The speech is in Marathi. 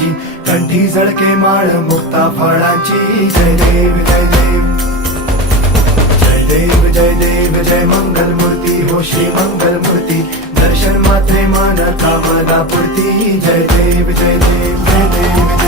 फुलांची, कंठी झळके माळ मुक्ता फळांची. जय देव जय देव जय देव जय देव जय मंगल मूर्ती हो श्री मंगल मूर्ती. दर्शन मात्रे मन कामना पूर्ती. जय देव जय देव जय देव